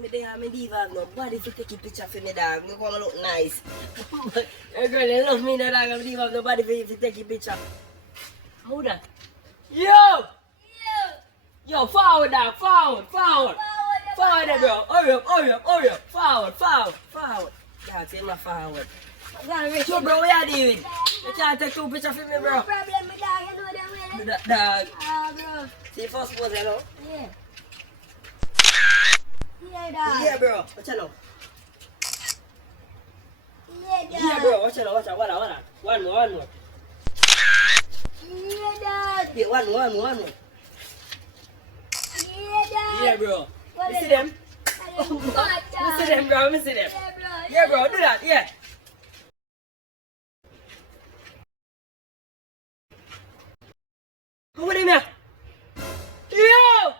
me there, me leave have nobody to take a picture for me, dog. Me come look nice. Hey, girl, you love me, no, dog. I leave have nobody for you to take a picture. Hold on. Yo! Yo, forward, dog. Forward. Forward there, bro. Hurry up. Forward. Can't say my forward. So, bro, what you doing? You can't take two pictures for me, bro. No problem, my dog. You know them well. Dog. Bro. See first pose, you know? Yeah. Yeah, dog. Yeah, bro. Watch out now. Yeah, dog. Yeah, bro. Watch out. One more. Yeah, dog. Yeah, one more. Yeah, dog. Yeah, bro. What You is see them? What, You dog? see them, bro? You see them? Yeah, bro. Yeah, bro. Do that. Yeah. What do you mean? Yo!